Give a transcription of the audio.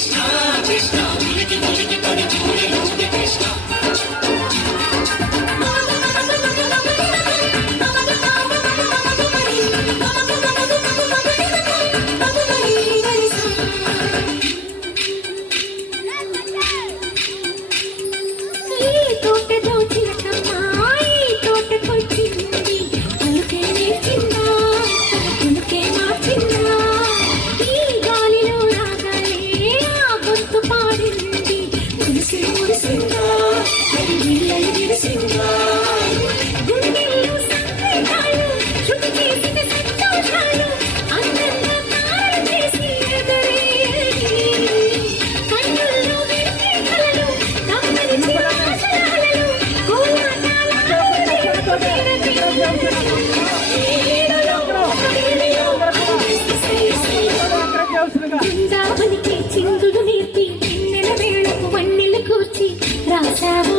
Krishna Krishna రాశావు